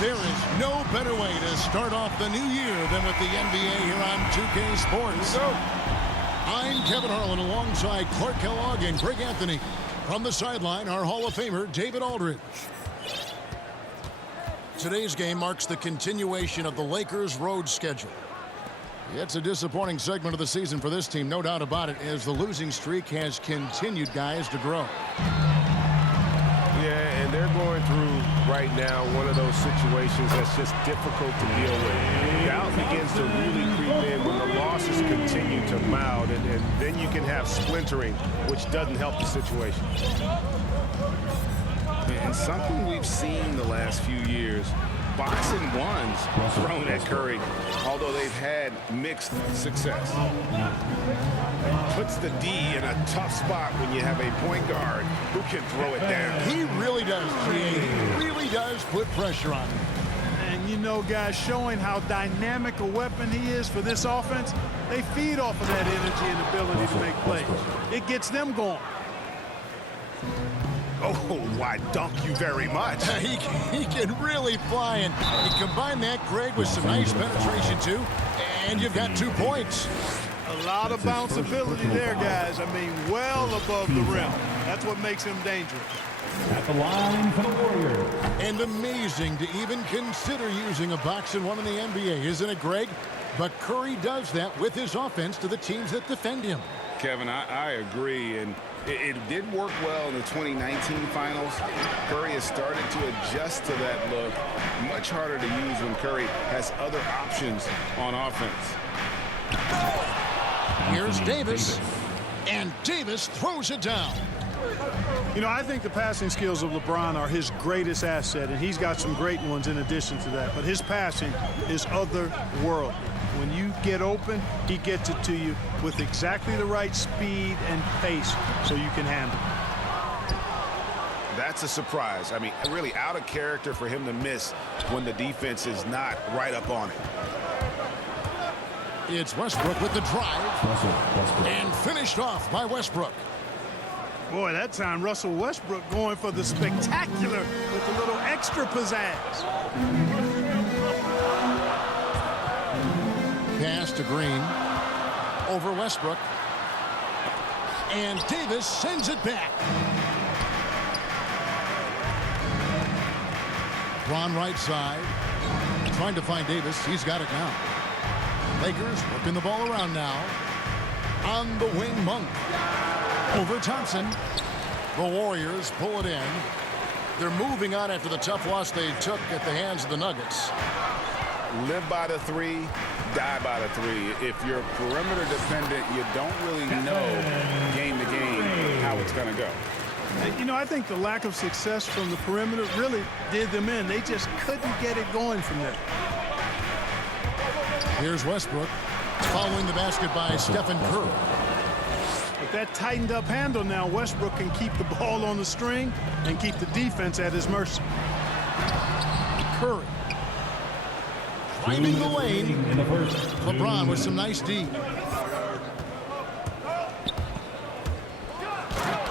There is no better way to start off the new year than with the NBA here on 2K Sports. I'm Kevin Harlan alongside Clark Kellogg and Greg Anthony. From the sideline, our Hall of Famer, David Aldridge. Today's game marks the continuation of the Lakers' road schedule. It's a disappointing segment of the season for this team, no doubt about it, as the losing streak has continued, guys, to grow. Yeah, and they're going through right now one of those situations that's just difficult to deal with. Doubt begins to really creep in when the losses continue to mount, and then you can have splintering, which doesn't help the situation. And something we've seen the last few years, boxing ones thrown at Curry, although they've had mixed success. Puts the D in a tough spot when you have a point guard who can throw it down. He really does, G.A. He really does put pressure on him. And, you know, guys, showing how dynamic a weapon he is for this offense, they feed off of that energy and ability to make plays. It gets them going. Oh, why, dunk you very much. He can really fly, and you combine that, Greg, with some nice penetration, too, and you've got 2 points. A lot of bounceability there, guys. I mean, well above the rim. That's what makes him dangerous. At the line for the Warriors. And amazing to even consider using a box and one in the NBA, isn't it, Greg? But Curry does that with his offense to the teams that defend him. Kevin, I agree, and it did work well in the 2019 finals. Curry has started to adjust to that look. Much harder to use when Curry has other options on offense. Here's Davis, and Davis throws it down. You know, I think the passing skills of LeBron are his greatest asset, and he's got some great ones in addition to that. But his passing is otherworldly. When you get open, he gets it to you with exactly the right speed and pace so you can handle it. That's a surprise. I mean, really out of character for him to miss when the defense is not right up on it. It's Westbrook with the drive, and finished off by Westbrook. Boy, that time Russell Westbrook going for the spectacular with a little extra pizzazz. Pass to Green, over Westbrook, and Davis sends it back. Ron right side, trying to find Davis. He's got it now. Lakers working the ball around now. On the wing, Monk. Over Thompson. The Warriors pull it in. They're moving on after the tough loss they took at the hands of the Nuggets. Live by the 3, die by the 3. If you're a perimeter defendant, you don't really know game to game how it's going to go. You know, I think the lack of success from the perimeter really did them in. They just couldn't get it going from there. Here's Westbrook, following the basket by Stephen Curry. With that tightened up handle now, Westbrook can keep the ball on the string and keep the defense at his mercy. Curry. Driving the lane. LeBron with some nice D.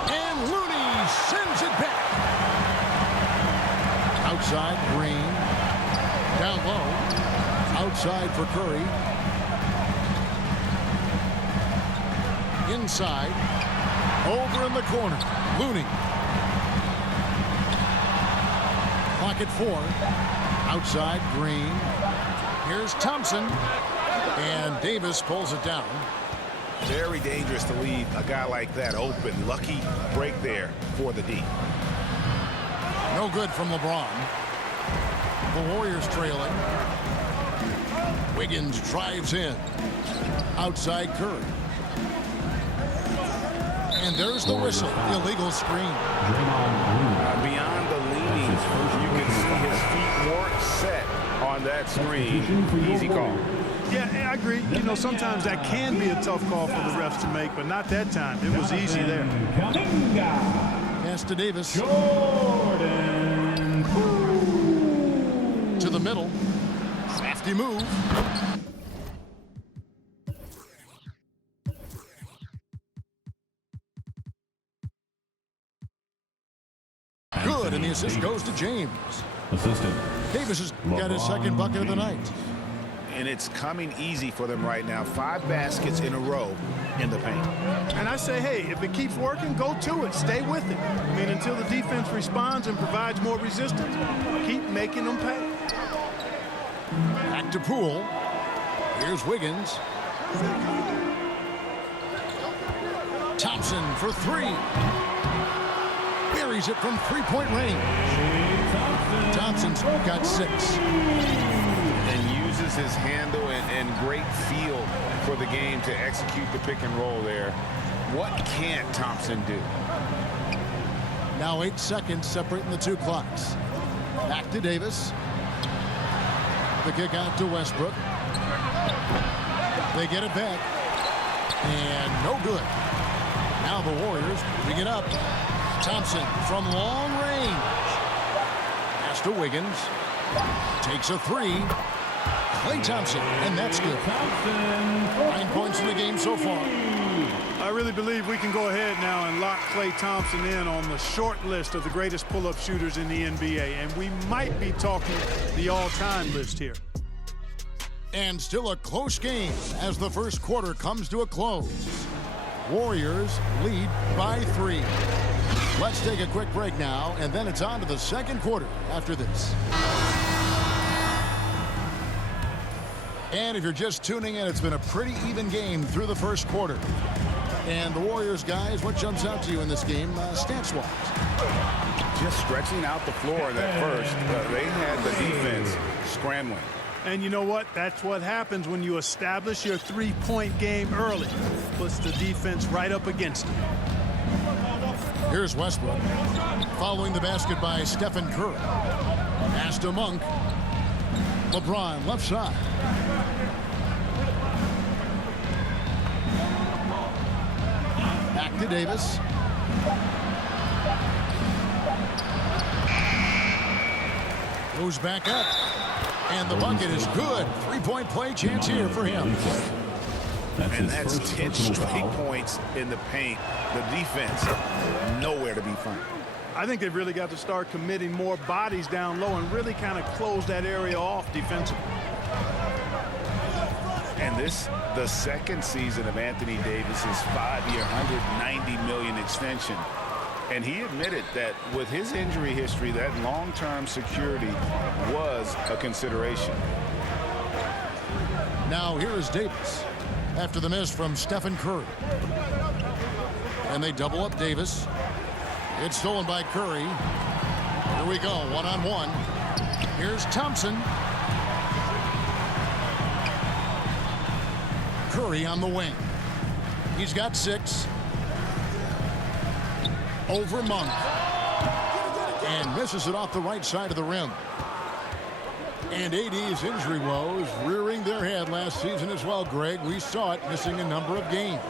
And Looney sends it back. Outside, Green. Down low. Outside for Curry. Inside. Over in the corner. Looney. Clock at 4. Outside, Green. Here's Thompson. And Davis pulls it down. Very dangerous to leave a guy like that open. Lucky break there for the D. No good from LeBron. The Warriors trailing. Wiggins drives in. Outside Curry. And there's the whistle. Illegal screen. Beyond the leaning, you can see his feet weren't set on that screen. Easy call. Yeah, I agree. You know, sometimes that can be a tough call for the refs to make, but not that time. It was easy there. Pass to Davis. Jordan. To the middle. Crafty move. Good, and the assist goes to James. Assistant. Davis has got his second bucket of the night. And it's coming easy for them right now. 5 baskets in a row in the paint. And I say, hey, if it keeps working, go to it. Stay with it. I mean, until the defense responds and provides more resistance, keep making them pay. Back to Poole. Here's Wiggins. Thompson for 3. Buries it from three-point range. Thompson's got 6. And uses his handle and great feel for the game to execute the pick and roll there. What can't Thompson do? Now 8 seconds separating the 2 clocks. Back to Davis. The kick out to Westbrook. They get it back. And no good. Now the Warriors bring it up. Thompson from long range. Pass to Wiggins. Takes a 3. Klay Thompson, and that's good. 9 points in the game so far. I really believe we can go ahead now and lock Klay Thompson in on the short list of the greatest pull-up shooters in the NBA, and we might be talking the all-time list here. And still a close game as the first quarter comes to a close. Warriors lead by 3. Let's take a quick break now, and then it's on to the second quarter after this. And if you're just tuning in, it's been a pretty even game through the first quarter. And the Warriors, guys, what jumps out to you in this game, stats-wise? Just stretching out the floor at first. They had the defense scrambling. And you know what? That's what happens when you establish your three-point game early. Puts the defense right up against it. Here's Westbrook. Following the basket by Stephen Curry. Pass to Monk. LeBron left side. Back to Davis. Goes back up. And the bucket is good. 3-point play chance here for him. And that's 10 straight points in the paint. The defense, nowhere to be found. I think they've really got to start committing more bodies down low and really kind of close that area off defensively. And this, the second season of Anthony Davis's 5-year, $190 million extension. And he admitted that with his injury history, that long-term security was a consideration. Now here is Davis after the miss from Stephen Curry. And they double up Davis. It's stolen by Curry. Here we go, one-on-one. Here's Thompson. Curry on the wing. He's got 6. Over Monk. And misses it off the right side of the rim. And AD's injury woes rearing their head last season as well, Greg. We saw it missing a number of games.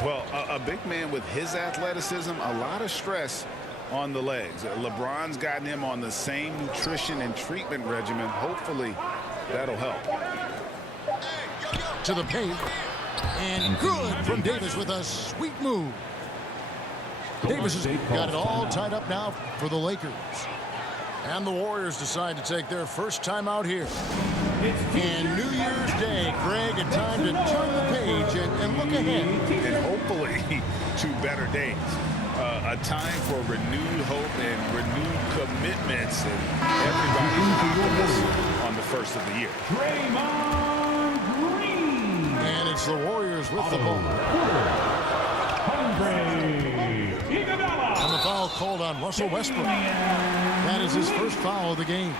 Well, a big man with his athleticism, a lot of stress on the legs. LeBron's gotten him on the same nutrition and treatment regimen. Hopefully, that'll help. To the paint. And good from Davis with a sweet move. Davis has got it all tied up now for the Lakers. And the Warriors decide to take their first time out here. And New Year's Day, Greg, a time to turn the page and look ahead. And hopefully to better days. A time for renewed hope and renewed commitments. And everybody's on the first of the year. Draymond Green. And it's the Warriors with the ball. And the foul called on Russell Westbrook. That is his first foul of the game.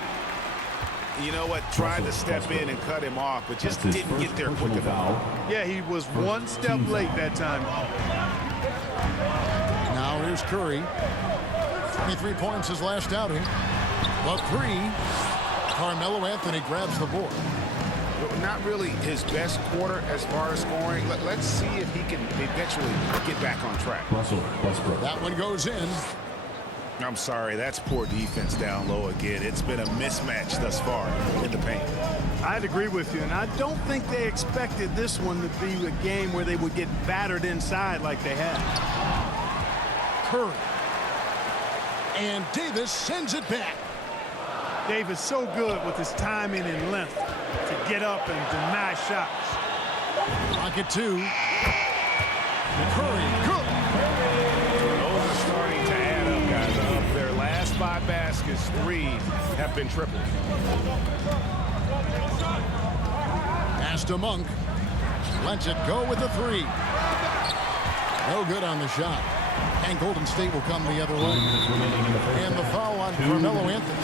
You know what? Tried to step in and cut him off, but just didn't get there quick enough. Yeah, he was one step late that time. Now here's Curry. 23 points his last outing. But 3. Carmelo Anthony grabs the board. Not really his best quarter as far as scoring. Let's see if he can eventually get back on track. Russell Westbrook. That one goes in. I'm sorry, that's poor defense down low again. It's been a mismatch thus far in the paint. I'd agree with you, and I don't think they expected this one to be a game where they would get battered inside like they had. Curry. And Davis sends it back. David's so good with his timing and length to get up and deny shots. Rocket 2. Curry, good. Those are starting to add up, guys. Of their last 5 baskets, 3 have been triples. Pass to Monk. Lets it go with the 3. No good on the shot. And Golden State will come the other way. And the foul on Carmelo Anthony.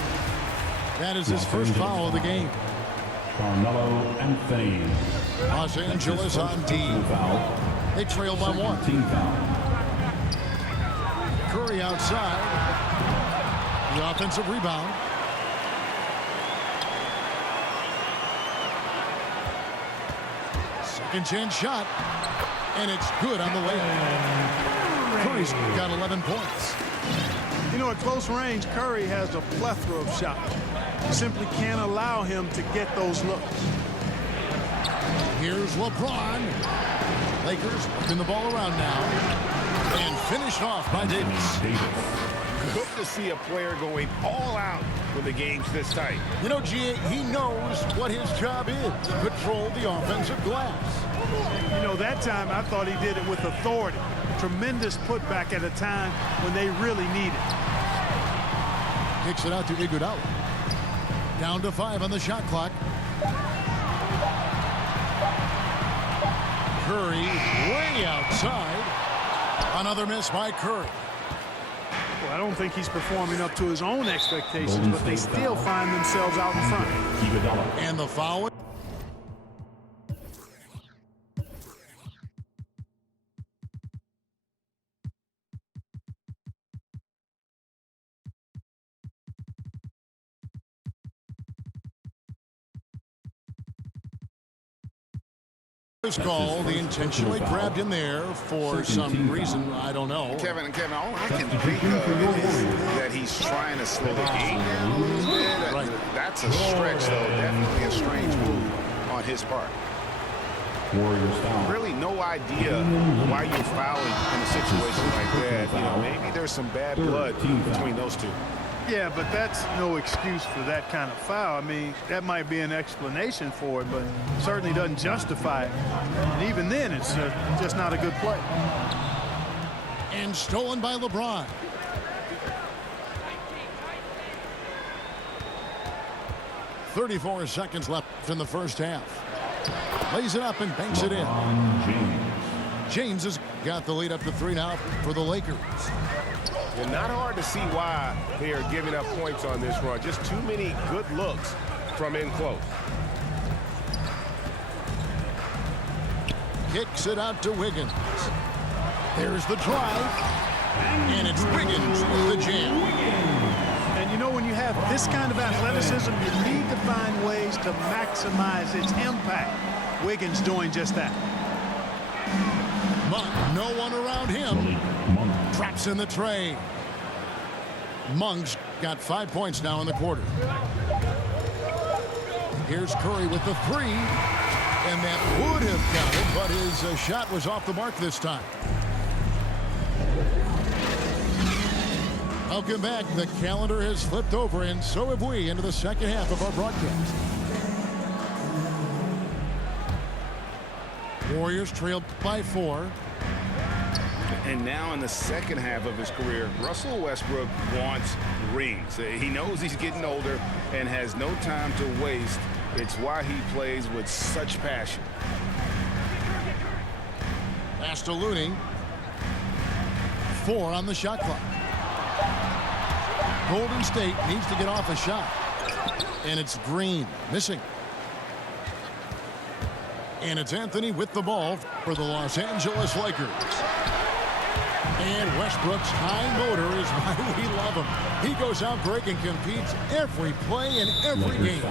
That is his first foul of the game. Carmelo Anthony. Los Angeles on D. They trail by 1. Team foul. Curry outside. The offensive rebound. Second chance shot. And it's good on the layup. Curry's got 11 points. You know, at close range, Curry has a plethora of shots. You simply can't allow him to get those looks. Here's LeBron. Lakers working the ball around now. And finished off by Davis. Good to see a player going all out when the game's this tight. You know, G.A., he knows what his job is. Control the offensive glass. You know, that time I thought he did it with authority. Tremendous putback at a time when they really need it. Kicks it out to Iguodala. Down to 5 on the shot clock. Curry way outside. Another miss by Curry. Well, I don't think he's performing up to his own expectations, but they still find themselves out in front. And the foul. Call, they intentionally grabbed him there for some reason, I don't know. Kevin, all I can think of is that he's trying to slow the game down a little bit. Right. That's a stretch, though. Definitely a strange move on his part. Warriors foul. Really no idea why you're fouling in a situation like that. You know, maybe there's some bad blood between those two. Yeah, but that's no excuse for that kind of foul. I mean, that might be an explanation for it, but certainly doesn't justify it. And even then, it's just not a good play. And stolen by LeBron. .34 left in the first half. Lays it up and banks it in. James has got the lead up to 3 now for the Lakers. And not hard to see why they are giving up points on this run. Just too many good looks from in close. Kicks it out to Wiggins. There's the drive. And it's Wiggins with the jam. And you know, when you have this kind of athleticism, you need to find ways to maximize its impact. Wiggins doing just that. Monk, no one around him. Traps in the tray. Monk's got 5 points now in the quarter. Here's Curry with the 3. And that would have counted, but his shot was off the mark this time. Welcome back. The calendar has flipped over, and so have we into the second half of our broadcast. Warriors trailed by 4. And now in the second half of his career, Russell Westbrook wants rings. He knows he's getting older and has no time to waste. It's why he plays with such passion. Pass to Looney. 4 on the shot clock. Golden State needs to get off a shot. And it's Green missing. And it's Anthony with the ball for the Los Angeles Lakers. And Westbrook's high motor is why we love him. He goes out, Greg, and competes every play in every game.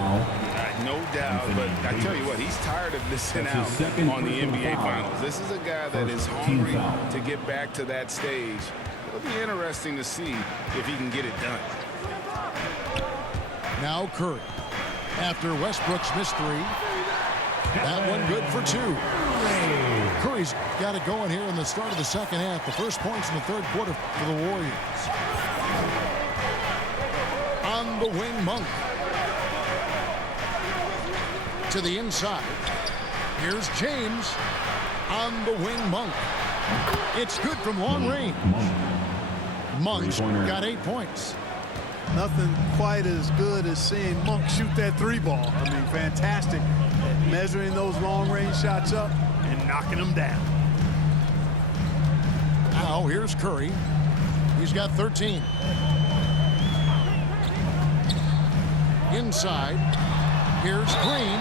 No doubt, but I tell you what, he's tired of missing out on the NBA Finals. This is a guy that is hungry to get back to that stage. It'll be interesting to see if he can get it done. Now Curry. After Westbrook's missed 3. That one good for 2. Curry's got it going here in the start of the second half. The first points in the third quarter for the Warriors. On the wing, Monk. 3 And To the inside. Here's James on the wing. Monk. It's good from long range. Monk's got 8 points. Nothing quite as good as seeing Monk shoot that 3-ball. I mean, fantastic at measuring those long-range shots up and knocking them down. Now here's Curry. He's got 13. Inside. Here's Green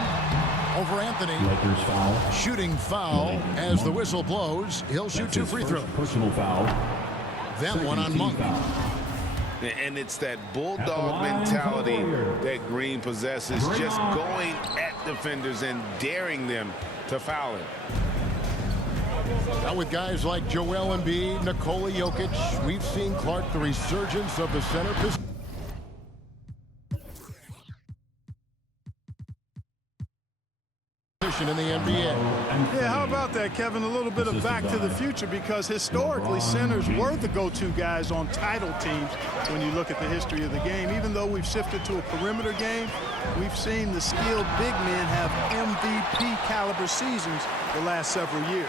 over Anthony. Lakers foul. Shooting foul as the whistle blows. He'll shoot 2 free throws. Personal foul. That one on Monk. And it's that bulldog mentality that Green possesses, just going at defenders and daring them to foul him. Now with guys like Joel Embiid, Nikola Jokic, we've seen, Clark, the resurgence of the center position in the NBA. Yeah, how about that, Kevin? A little bit of back to the future, because historically centers were the go-to guys on title teams when you look at the history of the game. Even though we've shifted to a perimeter game, we've seen the skilled big men have MVP caliber seasons the last several years.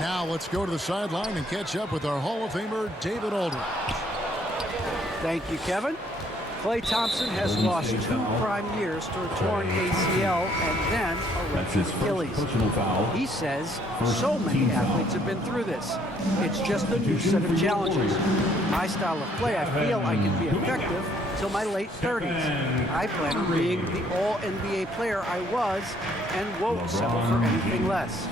Now let's go to the sideline and catch up with our Hall of Famer, David Aldridge. Thank you, Kevin. Klay Thompson has lost 2 prime years to a torn ACL and then a ruptured Achilles. He says so many athletes have been through this. It's just a new set of challenges. My style of play, I feel I can be effective till my late 30s. I plan on being the all-NBA player I was and won't settle for anything less.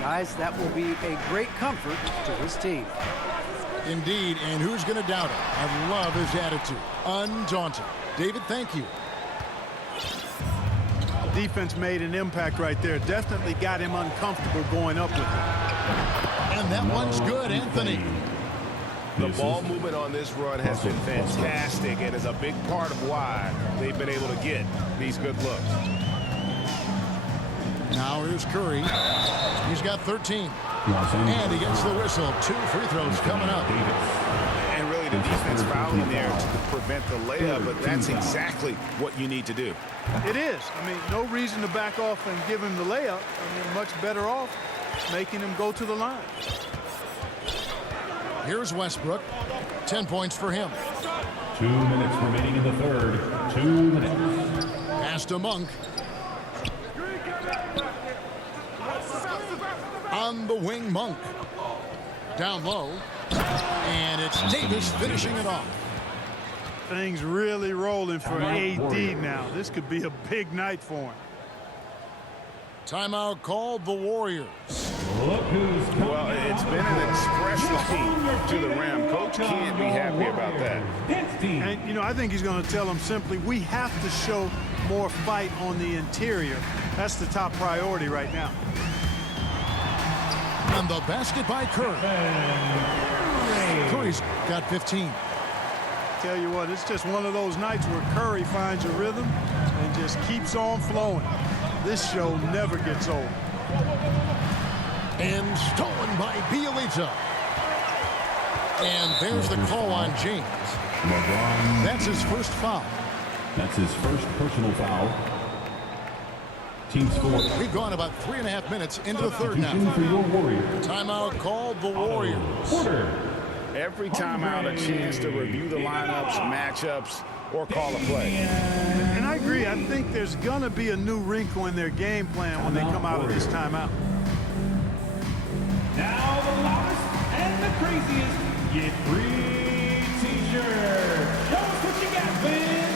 Guys, that will be a great comfort to his team. Indeed, and who's going to doubt it? I love his attitude. Undaunted. David, thank you. Defense made an impact right there. Definitely got him uncomfortable going up with it. And that one's good, Anthony. The ball movement on this run has been fantastic and is a big part of why they've been able to get these good looks. Now here's Curry. He's got 13. And he gets the whistle. 2 free throws coming up. And really the defense fouling there to prevent the layup, but that's exactly what you need to do. It is. I mean, no reason to back off and give him the layup. I mean, much better off making him go to the line. Here's Westbrook. 10 points for him. 2 minutes remaining in the third. 2 minutes. Pass to Monk. On the wing, Monk. Down low. And it's Davis finishing it off. Things really rolling for AD now. This could be a big night for him. Timeout called the Warriors. Well, it's been an express lane to the rim. Coach can't be happy about that. And, you know, I think he's going to tell them simply, we have to show more fight on the interior. That's the top priority right now. And the basket by Curry. Curry's got 15. Tell you what, it's just one of those nights where Curry finds a rhythm and just keeps on flowing. This show never gets old. And stolen by Bielitsa. And there's the call on James. That's his first foul. That's his first personal foul. Team score. We've gone about 3.5 minutes into the third now. For your Warriors. Timeout called the Warriors. Quarter. Every timeout a chance to review the lineups, matchups, or call a play. And I agree. I think there's going to be a new wrinkle in their game plan when they come out of this timeout. Now the loudest and the craziest get free t-shirts. Show us what you got, fans.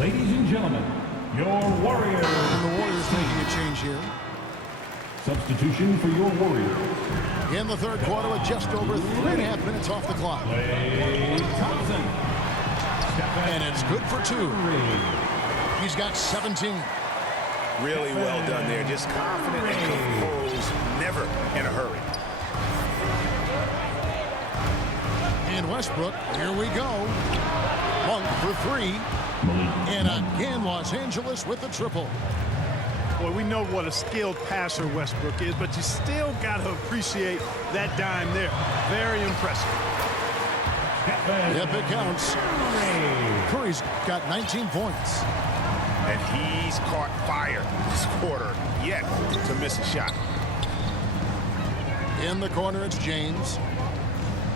Ladies and gentlemen, your Warriors. And the Warriors making a change here. Substitution for your Warriors. In the third quarter with just over 3.5 minutes off the clock. Klay Thompson. And it's good for 2. He's got 17. Really well done there. Just confident and composed, never in a hurry. And Westbrook, here we go. Monk for 3. And again, Los Angeles with the triple. Boy, we know what a skilled passer Westbrook is, but you still got to appreciate that dime there. Very impressive. Yep, it counts. Curry's got 19 points. And he's caught fire this quarter, yet to miss a shot. In the corner, it's James.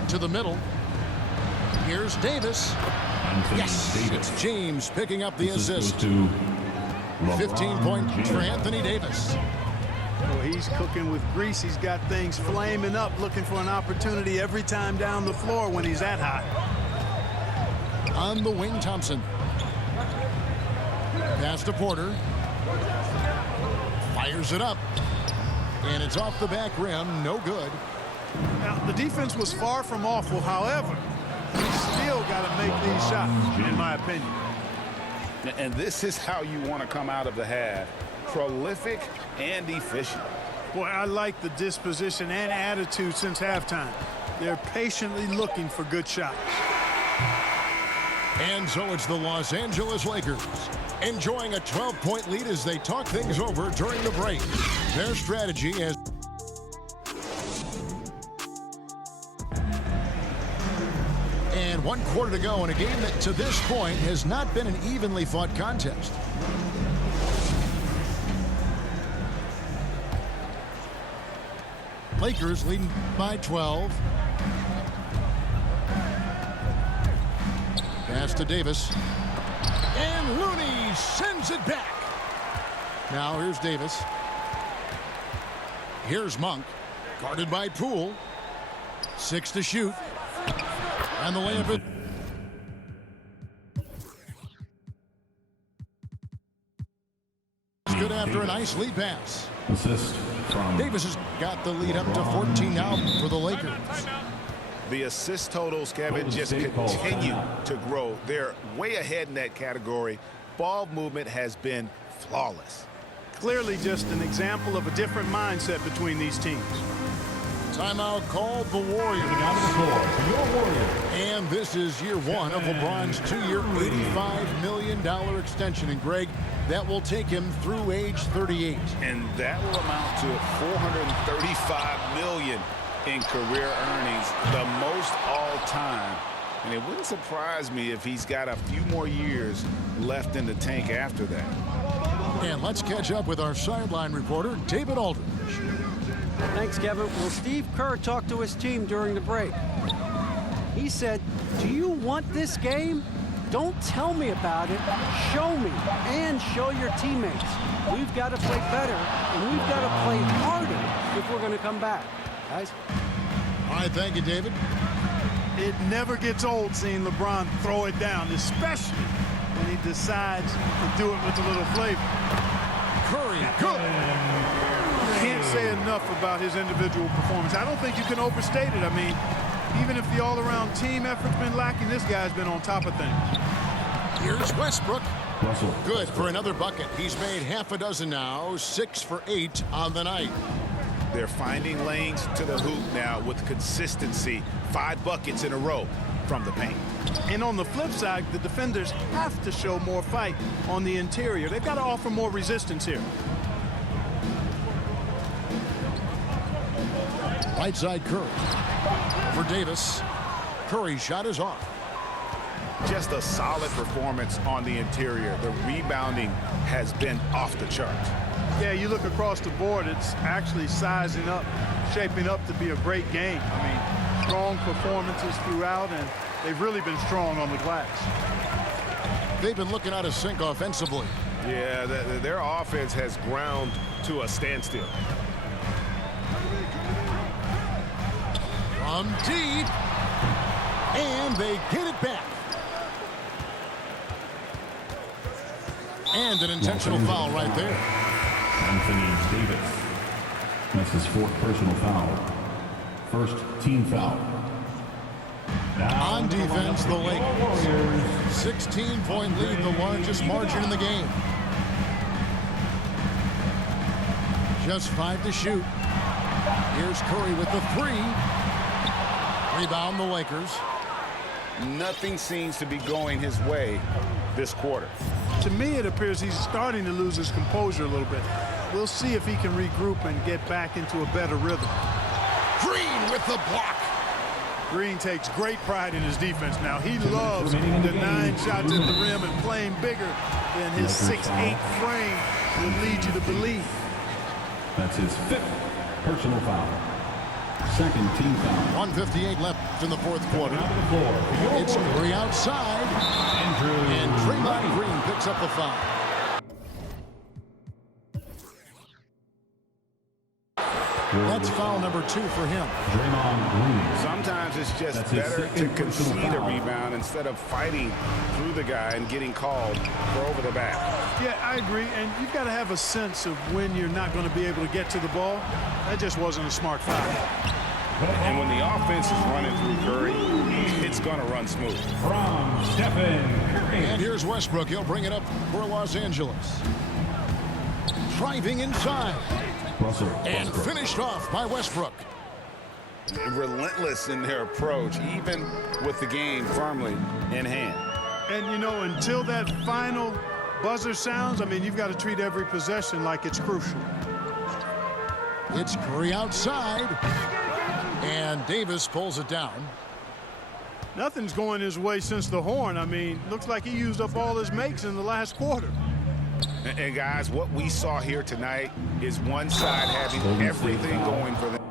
To the middle. Here's Davis. Yes, it's James picking up the assist. 15-point for Anthony Davis. Well, he's cooking with grease. He's got things flaming up, looking for an opportunity every time down the floor when he's that hot. On the wing, Thompson. Pass to Porter. Fires it up. And it's off the back rim. No good. Now, the defense was far from awful. However, he's still got to make these shots, in my opinion. And this is how you want to come out of the half. Prolific and efficient. Boy, I like the disposition and attitude since halftime. They're patiently looking for good shots. And so it's the Los Angeles Lakers enjoying a 12-point lead as they talk things over during the break. Their strategy has... And 1 quarter to go in a game that to this point has not been an evenly fought contest. Lakers leading by 12. Pass to Davis. And Looney sends it back. Now here's Davis. Here's Monk. Guarded by Poole. 6 to shoot. And the layup. It's good after a nice lead pass. Assist from Davis has got the lead up to 14 now for the Lakers. The assist totals, Kevin, just continue to grow. They're way ahead in that category. Ball movement has been flawless. Clearly just an example of a different mindset between these teams. Timeout called the Warriors. And this is year 1 of LeBron's 2-year, $85 million extension. And Greg, that will take him through age 38. And that will amount to $435 million in career earnings, the most all time. And it wouldn't surprise me if he's got a few more years left in the tank after that. And let's catch up with our sideline reporter, David Aldridge. Thanks, Kevin. Well, Steve Kerr talked to his team during the break. He said, do you want this game? Don't tell me about it. Show me and show your teammates. We've got to play better, and we've got to play harder if we're going to come back. Guys? All right, thank you, David. It never gets old seeing LeBron throw it down, especially when he decides to do it with a little flavor. Curry, good. Can't say enough about his individual performance. I don't think you can overstate it. I mean, even if the all-around team effort's been lacking, this guy's been on top of things. Here's Westbrook. Russell. Good for another bucket. He's made half a dozen now, 6 for 8 on the night. They're finding lanes to the hoop now with consistency. 5 buckets in a row from the paint. And on the flip side, the defenders have to show more fight on the interior. They've got to offer more resistance here. Right side Curry. For Davis. Curry's shot is off. Just a solid performance on the interior. The rebounding has been off the charts. Yeah, you look across the board, it's actually sizing up, shaping up to be a great game. I mean, strong performances throughout, and they've really been strong on the glass. They've been looking out of sync offensively. Yeah, their offense has ground to a standstill. From deep. And they get it back. And an intentional foul right there. Anthony Davis. That's his 4th personal foul. First team foul. Now on defense, the Lakers. 16-point lead, the largest margin in the game. Just 5 to shoot. Here's Curry with the 3. Rebound the Lakers. Nothing seems to be going his way this quarter. To me, it appears he's starting to lose his composure a little bit. We'll see if he can regroup and get back into a better rhythm. Green with the block. Green takes great pride in his defense now. He loves the 9 shots at the rim and playing bigger than his 6'8" frame will lead you to believe. That's his 5th personal foul. 2nd team foul. 1:58 left in the 4th quarter. It's Curry outside. And Draymond Green picks up the foul. That's foul number 2 for him. Draymond Green. Sometimes it's just better to concede a rebound instead of fighting through the guy and getting called for over the back. Yeah, I agree. And you've got to have a sense of when you're not going to be able to get to the ball. That just wasn't a smart foul. And when the offense is running through Curry, it's going to run smooth. From Stephen Curry. And here's Westbrook. He'll bring it up for Los Angeles. Driving inside. And finished off by Westbrook. Relentless in their approach, even with the game firmly in hand. And, you know, until that final buzzer sounds, I mean, you've got to treat every possession like it's crucial. It's Curry outside. And Davis pulls it down. Nothing's going his way since the horn. I mean, looks like he used up all his makes in the last quarter. And guys, what we saw here tonight is one side having everything going for them.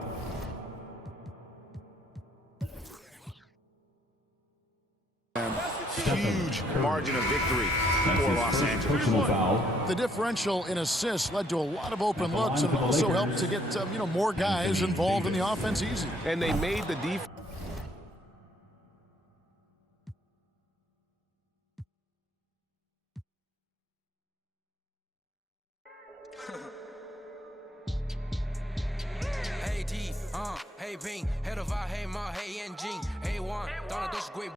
Huge margin of victory for Los Angeles. The differential in assists led to a lot of open looks and also helped to get more guys involved in the offense easy. And they made the defense. Hey D, hey Bing, head of our, hey Ma, hey NG, hey 1, don't know those great.